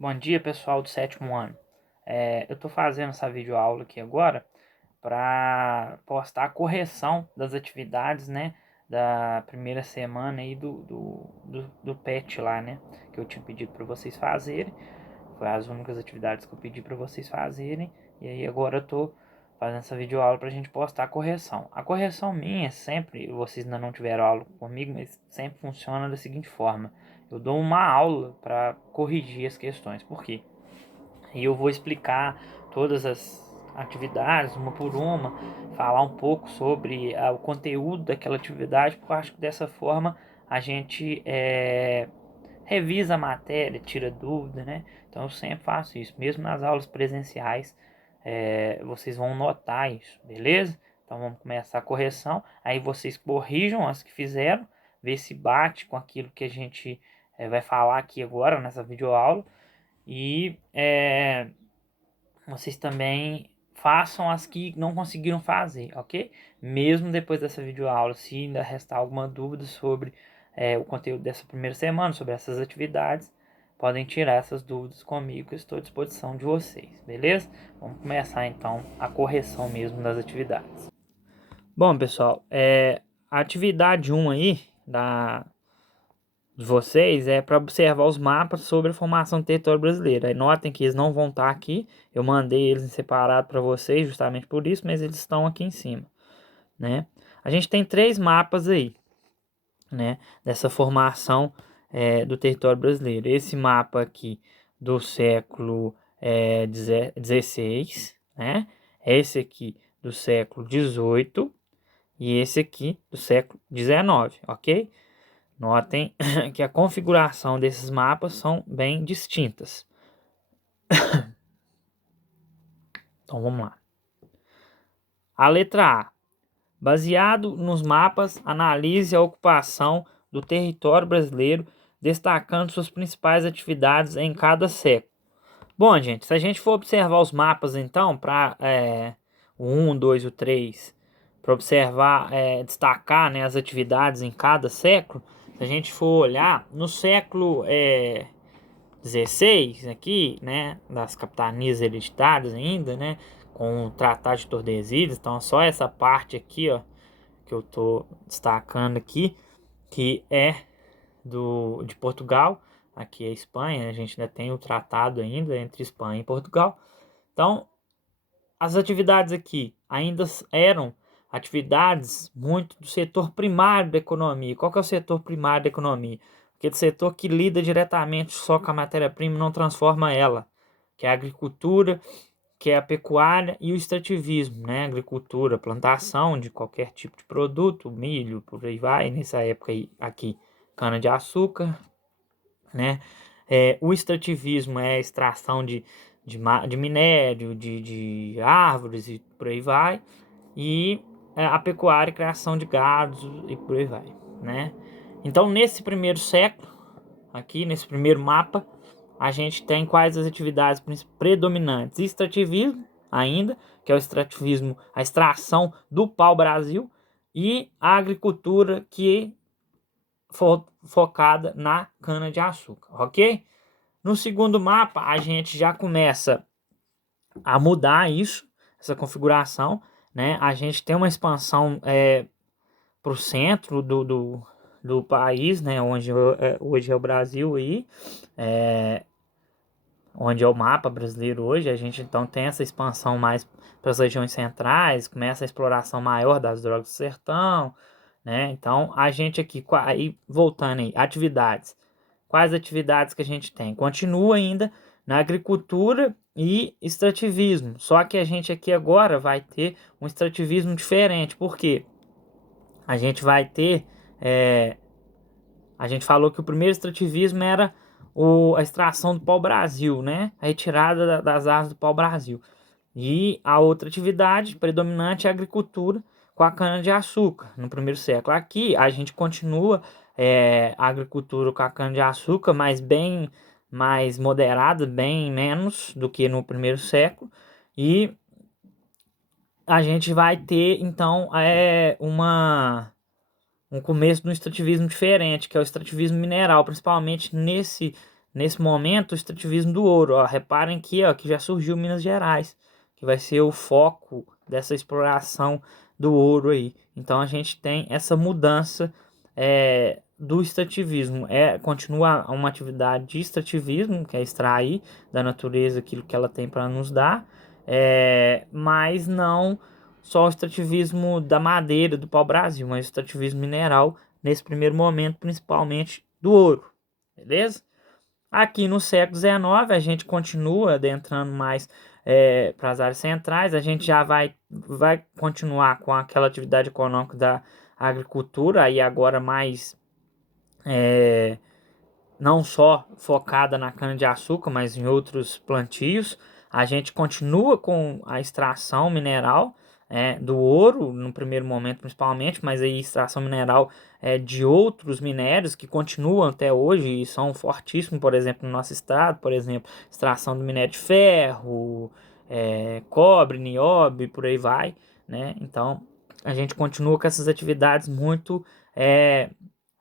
Bom dia, pessoal do sétimo ano. Eu estou fazendo essa videoaula aqui agora para postar a correção das atividades, né, da primeira semana aí do PET lá, né, que eu tinha pedido para vocês fazerem. Foi as únicas atividades que eu pedi para vocês fazerem. E aí agora eu estou fazendo essa videoaula para a gente postar a correção. A correção minha sempre, vocês ainda não tiveram aula comigo, mas sempre funciona da seguinte forma. Eu dou uma aula para corrigir as questões. Por quê? E eu vou explicar todas as atividades, uma por uma, falar um pouco sobre o conteúdo daquela atividade, porque eu acho que dessa forma a gente revisa a matéria, tira dúvida, né? Então eu sempre faço isso, mesmo nas aulas presenciais, vocês vão notar isso, beleza? Então vamos começar a correção, aí vocês corrijam as que fizeram, ver se bate com aquilo que a gente vai falar aqui agora nessa videoaula. E vocês também façam as que não conseguiram fazer, ok? Mesmo depois dessa videoaula, se ainda restar alguma dúvida sobre o conteúdo dessa primeira semana, sobre essas atividades, podem tirar essas dúvidas comigo, que eu estou à disposição de vocês, beleza? Vamos começar então a correção mesmo das atividades. Bom, pessoal, a atividade 1 aí de vocês é para observar os mapas sobre a formação do território brasileiro. Aí notem que eles não vão estar aqui, eu mandei eles em separado para vocês justamente por isso, mas eles estão aqui em cima, né? A gente tem 3 mapas aí, né, dessa formação do território brasileiro. Esse mapa aqui do século XVI, né? Esse aqui do século XVIII e esse aqui do século XIX, ok? Notem que a configuração desses mapas são bem distintas. Então vamos lá. A letra A. Baseado nos mapas, analise a ocupação do território brasileiro, destacando suas principais atividades em cada século. Bom, gente, se a gente for observar os mapas, então, para o 1, 2 e o 3, para observar, destacar, né, as atividades em cada século, se a gente for olhar no século 16 aqui, né, das capitanias hereditárias ainda, né, com o Tratado de Tordesilhas. Então só essa parte aqui, ó, que eu tô destacando aqui, que é de Portugal. Aqui é Espanha, a gente ainda tem o tratado ainda entre Espanha e Portugal. Então as atividades aqui ainda eram atividades muito do setor primário da economia. Qual que é o setor primário da economia? Aquele setor que lida diretamente só com a matéria-prima e não transforma ela, que é a agricultura, que é a pecuária e o extrativismo, né? Agricultura, plantação de qualquer tipo de produto, milho, por aí vai. Nessa época aí, aqui, cana-de-açúcar, né? O extrativismo é a extração de minério, de árvores e por aí vai. E a pecuária, criação de gados e por aí vai, né? Então, nesse primeiro século, aqui nesse primeiro mapa, a gente tem quais as atividades predominantes? Extrativismo, ainda, que é o extrativismo, a extração do pau-brasil, e a agricultura, que focada na cana-de-açúcar, ok? No segundo mapa, a gente já começa a mudar isso, essa configuração, né? A gente tem uma expansão para o centro do país, né? Onde hoje é o Brasil aí, onde é o mapa brasileiro hoje. A gente então tem essa expansão mais para as regiões centrais, começa a exploração maior das drogas do sertão, né? Então a gente aqui, aí voltando aí, atividades. Quais atividades que a gente tem? Continua ainda na agricultura e extrativismo. Só que a gente aqui agora vai ter um extrativismo diferente. Por quê? A gente vai ter. A gente falou que o primeiro extrativismo era a extração do pau-brasil, né? A retirada das árvores do pau-brasil. E a outra atividade predominante é a agricultura com a cana-de-açúcar no primeiro século. Aqui a gente continua a agricultura com a cana-de-açúcar, mas bem mais moderada, bem menos do que no primeiro século. E a gente vai ter então um começo de um extrativismo diferente, que é o extrativismo mineral, principalmente nesse nesse momento, o extrativismo do ouro. Ó, reparem aqui, ó, que já surgiu Minas Gerais, que vai ser o foco dessa exploração do ouro aí. Então a gente tem essa mudança do extrativismo. Continua uma atividade de extrativismo, que é extrair da natureza aquilo que ela tem para nos dar, mas não só o extrativismo da madeira, do pau-brasil, mas o extrativismo mineral nesse primeiro momento, principalmente do ouro, beleza? Aqui no século XIX a gente continua adentrando mais para as áreas centrais, a gente já vai continuar com aquela atividade econômica da agricultura, aí agora mais não só focada na cana-de-açúcar, mas em outros plantios. A gente continua com a extração mineral do ouro, no primeiro momento principalmente, mas aí extração mineral de outros minérios que continuam até hoje e são fortíssimos, por exemplo, no nosso estado, por exemplo, extração do minério de ferro, cobre, nióbio, por aí vai, né? Então, a gente continua com essas atividades muito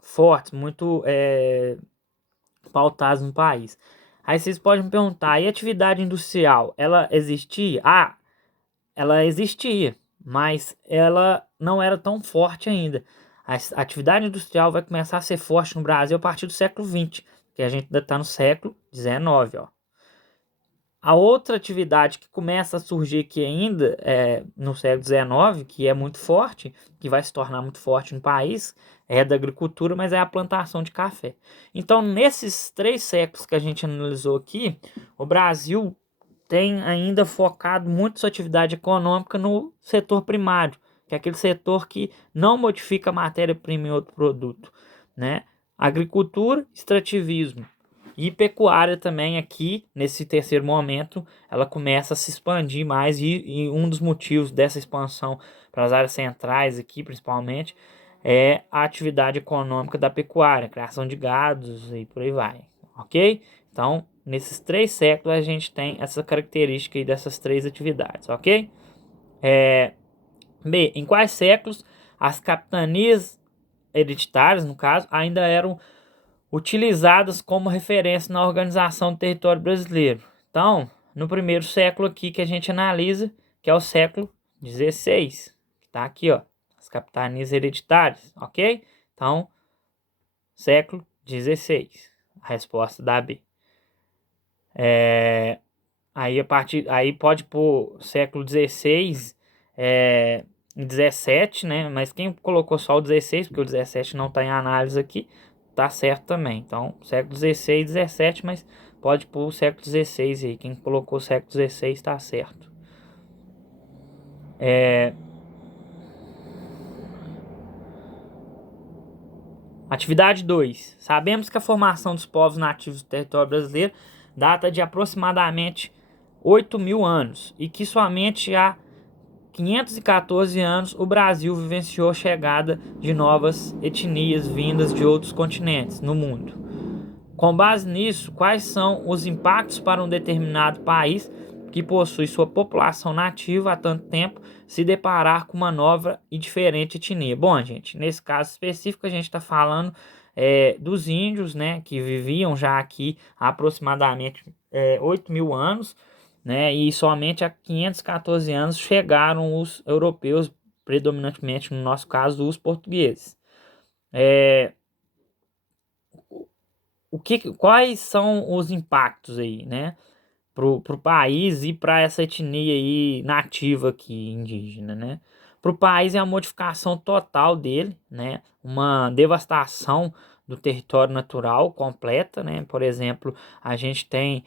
fortes, muito pautados no país. Aí vocês podem me perguntar, e atividade industrial, ela existia? Ah, ela existia, mas ela não era tão forte ainda. A atividade industrial vai começar a ser forte no Brasil a partir do século XX, que a gente ainda está no século XIX, ó. A outra atividade que começa a surgir aqui ainda no século XIX, que é muito forte, que vai se tornar muito forte no país, é da agricultura, mas é a plantação de café. Então, nesses 3 séculos que a gente analisou aqui, o Brasil tem ainda focado muito sua atividade econômica no setor primário, que é aquele setor que não modifica a matéria-prima em outro produto, né? Agricultura, extrativismo. E pecuária também aqui, nesse terceiro momento, ela começa a se expandir mais e um dos motivos dessa expansão para as áreas centrais aqui, principalmente, é a atividade econômica da pecuária, criação de gados e por aí vai, ok? Então, nesses 3 séculos a gente tem essa característica aí dessas 3 atividades, ok? B, em quais séculos as capitanias hereditárias, no caso, ainda eram utilizadas como referência na organização do território brasileiro? Então, no primeiro século aqui que a gente analisa, que é o século XVI, que está aqui, ó, as capitanias hereditárias, ok? Então, século XVI, a resposta da B. Aí pode pôr século XVI e 17, né? Mas quem colocou só o 16, porque o 17 não está em análise aqui, tá certo também. Então, século XVI e 17, mas pode pôr o século XVI aí. Quem colocou o século XVI está certo. Atividade 2. Sabemos que a formação dos povos nativos do território brasileiro data de aproximadamente 8.000 anos e que somente há 514 anos o Brasil vivenciou a chegada de novas etnias vindas de outros continentes no mundo. Com base nisso, quais são os impactos para um determinado país que possui sua população nativa há tanto tempo se deparar com uma nova e diferente etnia? Bom, gente, nesse caso específico a gente está falando dos índios, né, que viviam já aqui há aproximadamente 8.000 anos, né, e somente há 514 anos chegaram os europeus, predominantemente no nosso caso os portugueses. Quais são os impactos aí, né, pro país e para essa etnia aí nativa aqui, indígena, né? Pro país é a modificação total dele, né? Uma devastação do território natural completa, né? Por exemplo, a gente tem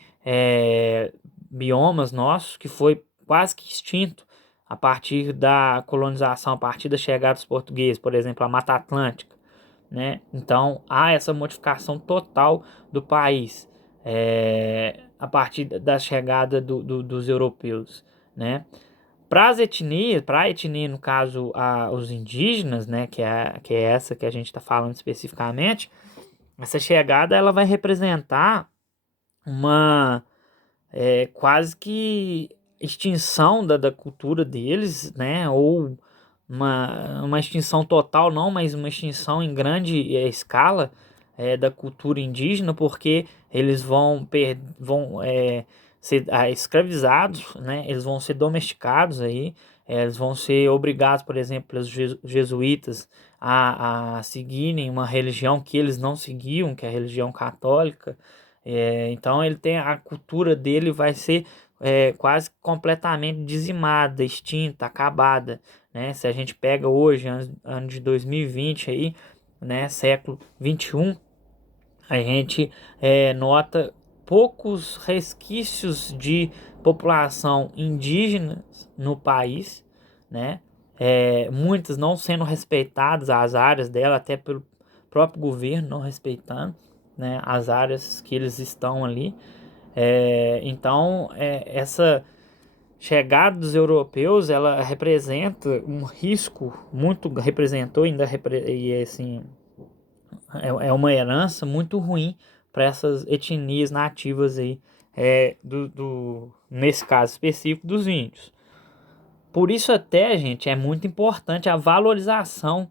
biomas nossos que foi quase que extinto a partir da colonização, a partir da chegada dos portugueses, por exemplo, a Mata Atlântica, né? Então há essa modificação total do país a partir da chegada dos europeus, né? Para as etnias, para a etnia no caso os indígenas, né? Que é essa que a gente está falando especificamente, essa chegada ela vai representar uma quase que extinção da cultura deles, né? Ou uma extinção total não, mas uma extinção em grande escala da cultura indígena, porque eles vão ser escravizados, né? Eles vão ser domesticados aí, eles vão ser obrigados, por exemplo, pelos jesuítas a seguirem uma religião que eles não seguiam, que é a religião católica. Então ele tem a cultura dele vai ser quase completamente dizimada, extinta, acabada, né? Se a gente pega hoje, ano de 2020 aí, né, século 21, a gente nota poucos resquícios de população indígena no país, né? Muitas não sendo respeitadas as áreas dela, até pelo próprio governo não respeitando, né, as áreas que eles estão ali. Então, essa chegada dos europeus, ela representa um risco muito, representou ainda e assim é uma herança muito ruim para essas etnias nativas aí, nesse caso específico dos índios. Por isso até, gente, é muito importante a valorização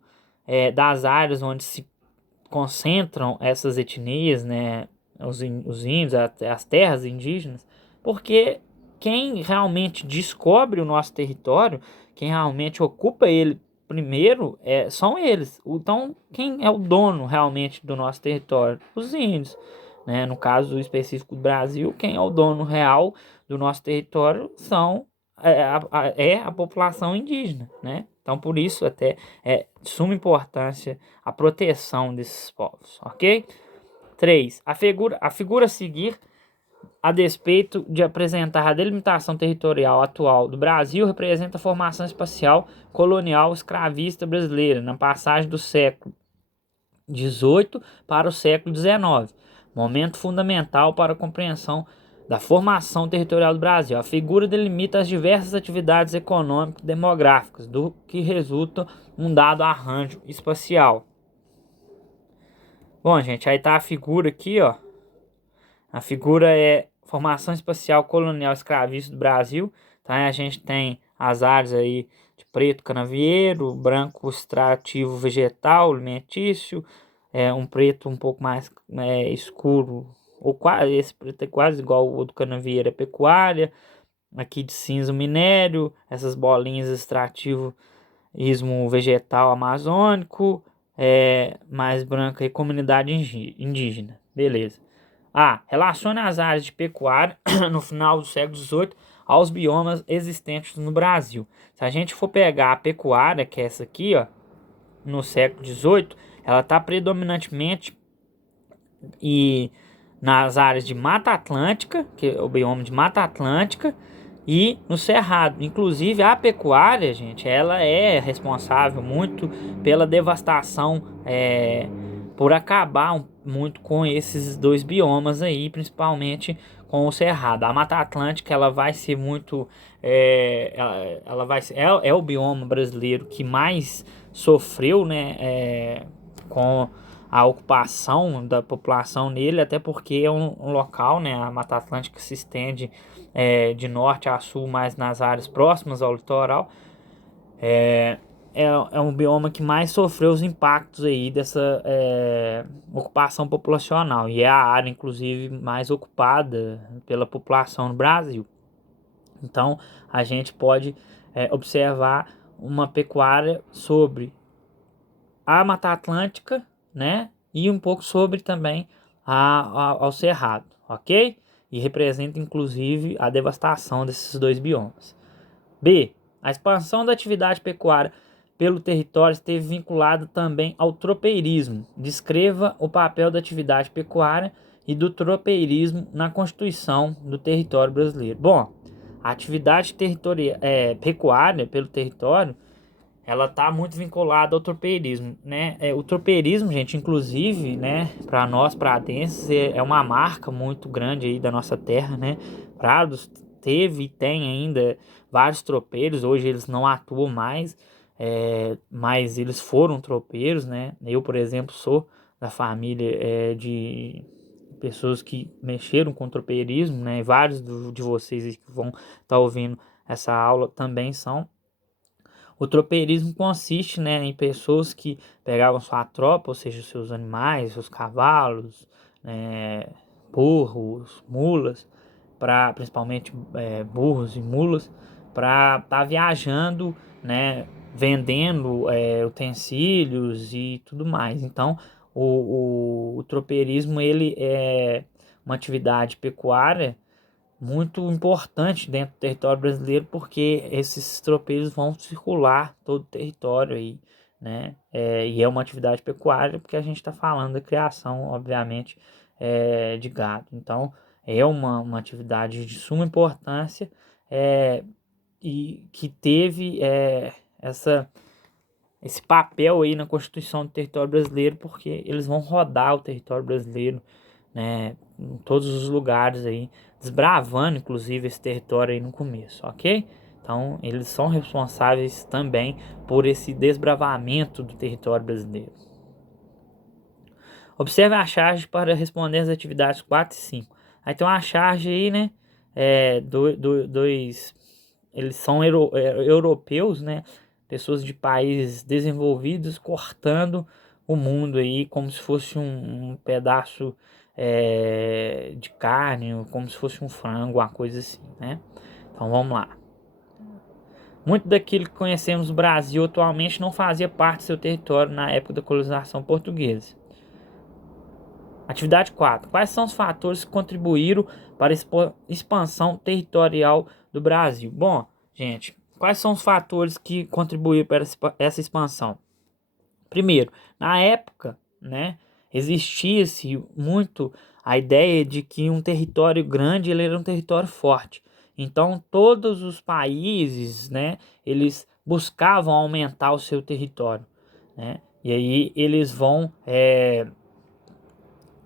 das áreas onde se concentram essas etnias, né, os índios, as terras indígenas, porque quem realmente descobre o nosso território, quem realmente ocupa ele primeiro, são eles. Então, quem é o dono realmente do nosso território? Os índios, né? No caso específico do Brasil, quem é o dono real do nosso território é a população indígena, né? Então, por isso, até é de suma importância a proteção desses povos, ok? 3. A figura a seguir, a despeito de apresentar a delimitação territorial atual do Brasil, representa a formação espacial colonial escravista brasileira na passagem do século XVIII para o século XIX, momento fundamental para a compreensão da formação territorial do Brasil. A figura delimita as diversas atividades econômicas e demográficas do que resulta um dado arranjo espacial. Bom, gente, aí tá a figura aqui, ó. A figura é formação espacial colonial escravista do Brasil. Tá? A gente tem as áreas aí de preto canavieiro, branco extrativo vegetal, alimentício, um preto um pouco mais escuro, ou quase, esse preto é quase igual o do canavieiro, é pecuária. Aqui de cinza, minério, essas bolinhas extrativo ismo vegetal amazônico, mais branca e comunidade indígena. Beleza. Relaciona as áreas de pecuária no final do século XVIII aos biomas existentes no Brasil. Se a gente for pegar a pecuária, que é essa aqui, ó, no século XVIII, ela está predominantemente nas áreas de Mata Atlântica, que é o bioma de Mata Atlântica, e no Cerrado. Inclusive a pecuária, gente, ela é responsável muito pela devastação, por acabar muito com esses dois biomas aí, principalmente com o Cerrado. A Mata Atlântica ela vai ser muito, ela vai ser, é o bioma brasileiro que mais sofreu, né, com a ocupação da população nele, até porque é um local, né, a Mata Atlântica se estende de norte a sul, mais nas áreas próximas ao litoral. É um bioma que mais sofreu os impactos aí dessa ocupação populacional, e é a área, inclusive, mais ocupada pela população no Brasil. Então, a gente pode observar uma pecuária sobre a Mata Atlântica, né? E um pouco sobre também ao Cerrado, ok? E representa inclusive a devastação desses dois biomas. B. A expansão da atividade pecuária pelo território esteve vinculada também ao tropeirismo. Descreva o papel da atividade pecuária e do tropeirismo na constituição do território brasileiro. Bom, a atividade pecuária pelo território ela tá muito vinculada ao tropeirismo, né? O tropeirismo, gente, inclusive, né, para nós pradenses, é uma marca muito grande aí da nossa terra, né? Prados teve e tem ainda vários tropeiros, hoje eles não atuam mais, mas eles foram tropeiros, né? Eu, por exemplo, sou da família de pessoas que mexeram com tropeirismo, né? Vários de vocês que vão estar ouvindo essa aula também são. O tropeirismo consiste, né, em pessoas que pegavam sua tropa, ou seja, seus animais, seus cavalos, né, burros, mulas, principalmente burros e mulas, para estar viajando, né, vendendo utensílios e tudo mais. Então, o tropeirismo ele é uma atividade pecuária muito importante dentro do território brasileiro, porque esses tropeiros vão circular todo o território aí, né? E é uma atividade pecuária, porque a gente está falando da criação, obviamente, de gado. Então, é uma atividade de suma importância, é, e que teve essa, esse papel aí na Constituição do território brasileiro, porque eles vão rodar o território brasileiro, né, em todos os lugares aí, desbravando inclusive esse território aí no começo, ok? Então eles são responsáveis também por esse desbravamento do território brasileiro. Observe a charge para responder as atividades 4 e 5. Aí tem uma charge aí, né? Dois, eles são europeus, né? Pessoas de países desenvolvidos cortando o mundo aí como se fosse um pedaço de carne, como se fosse um frango, uma coisa assim, né? Então vamos lá. Muito daquilo que conhecemos do Brasil atualmente não fazia parte do seu território na época da colonização portuguesa. Atividade 4. Quais são os fatores que contribuíram para a expansão territorial do Brasil? Bom, gente, quais são os fatores que contribuíram para essa expansão? Primeiro, na época, né, existia-se muito a ideia de que um território grande ele era um território forte. Então, todos os países, né, eles buscavam aumentar o seu território, né? E aí eles vão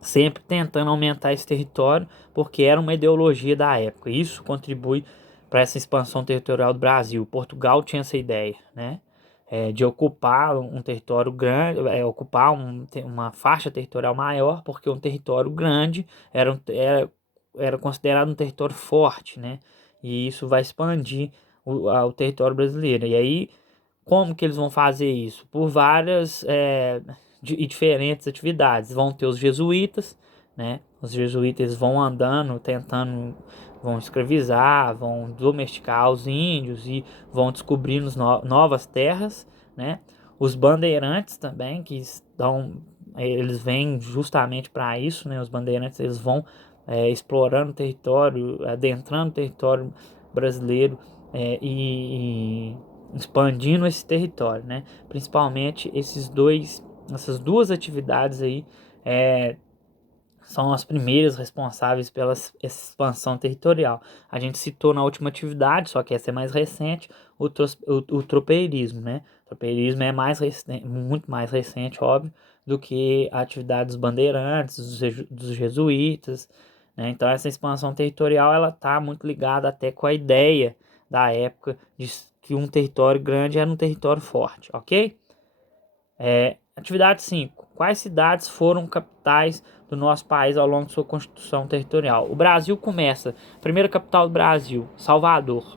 sempre tentando aumentar esse território, porque era uma ideologia da época. Isso contribui para essa expansão territorial do Brasil. Portugal tinha essa ideia, né? De ocupar um território grande, ocupar uma faixa territorial maior, porque um território grande era considerado um território forte, né? E isso vai expandir o território brasileiro. E aí, como que eles vão fazer isso? Por várias e diferentes atividades. Vão ter os jesuítas, né? Os jesuítas vão andando, tentando, vão escravizar, vão domesticar os índios e vão descobrindo novas terras, né? Os bandeirantes também, que eles vêm justamente para isso, né? Os bandeirantes eles vão explorando o território, adentrando o território brasileiro e expandindo esse território, né? Principalmente essas duas atividades aí são as primeiras responsáveis pela expansão territorial. A gente citou na última atividade, só que essa é mais recente, o tropeirismo, né? O tropeirismo é muito mais recente, óbvio, do que a atividade dos bandeirantes, dos jesuítas, né? Então essa expansão territorial ela está muito ligada até com a ideia da época de que um território grande era um território forte, ok? Atividade 5. Quais cidades foram capitais do nosso país ao longo de sua constituição territorial? O Brasil começa, primeira capital do Brasil, Salvador,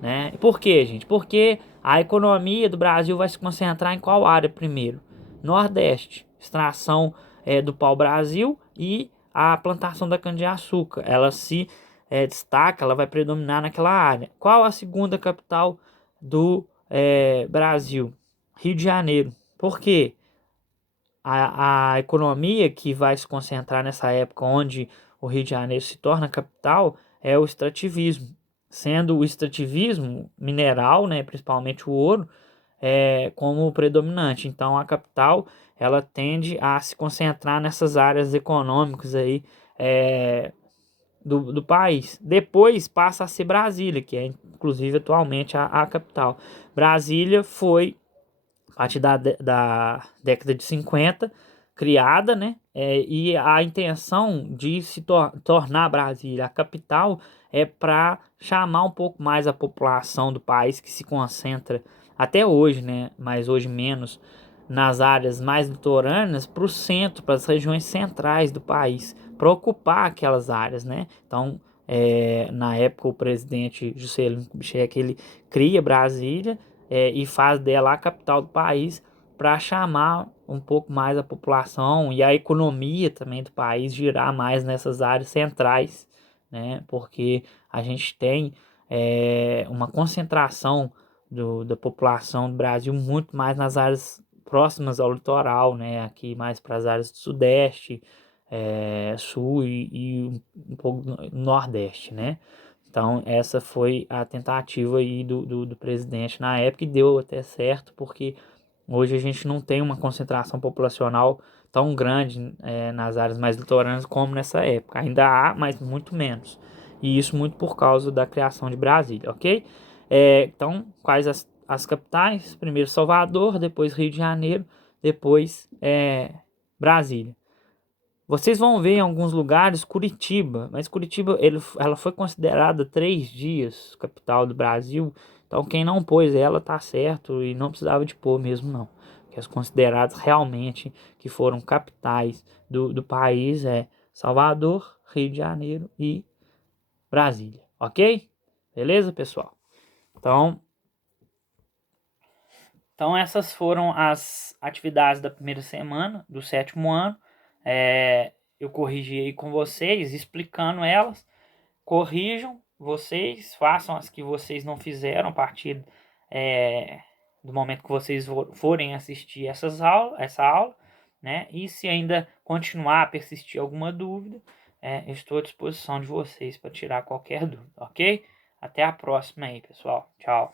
né? E por quê, gente? Porque a economia do Brasil vai se concentrar em qual área primeiro? Nordeste, extração do pau-brasil e a plantação da cana-de-açúcar. Ela se destaca, ela vai predominar naquela área. Qual a segunda capital do Brasil? Rio de Janeiro. Por quê? A economia que vai se concentrar nessa época onde o Rio de Janeiro se torna capital é o extrativismo, sendo o extrativismo mineral, né, principalmente o ouro, como predominante. Então a capital ela tende a se concentrar nessas áreas econômicas aí do país. Depois passa a ser Brasília, que é inclusive atualmente a capital. Brasília foi a partir da década de 50, criada, né? E a intenção de se tornar Brasília a capital é para chamar um pouco mais a população do país que se concentra até hoje, né? Mas hoje menos nas áreas mais litorâneas para o centro, para as regiões centrais do país, para ocupar aquelas áreas, né? Então, na época o presidente Juscelino Kubitschek ele cria Brasília e faz dela a capital do país para chamar um pouco mais a população e a economia também do país girar mais nessas áreas centrais, né? Porque a gente tem uma concentração da população do Brasil muito mais nas áreas próximas ao litoral, né? Aqui mais para as áreas do Sudeste, Sul e um pouco no Nordeste, né? Então, essa foi a tentativa aí do presidente na época e deu até certo, porque hoje a gente não tem uma concentração populacional tão grande nas áreas mais litorâneas como nessa época. Ainda há, mas muito menos. E isso muito por causa da criação de Brasília, ok? Então, quais as capitais? Primeiro Salvador, depois Rio de Janeiro, depois Brasília. Vocês vão ver em alguns lugares Curitiba, mas Curitiba ela foi considerada 3 dias capital do Brasil. Então quem não pôs ela tá certo e não precisava de pôr mesmo não. Que as consideradas realmente que foram capitais do país é Salvador, Rio de Janeiro e Brasília, ok? Beleza, pessoal? Então essas foram as atividades da primeira semana do 7º ano. Eu corrigi aí com vocês, explicando elas. Corrijam vocês, façam as que vocês não fizeram a partir do momento que vocês forem assistir essa aula, né? E se ainda continuar a persistir alguma dúvida, eu estou à disposição de vocês para tirar qualquer dúvida, ok? Até a próxima aí, pessoal. Tchau.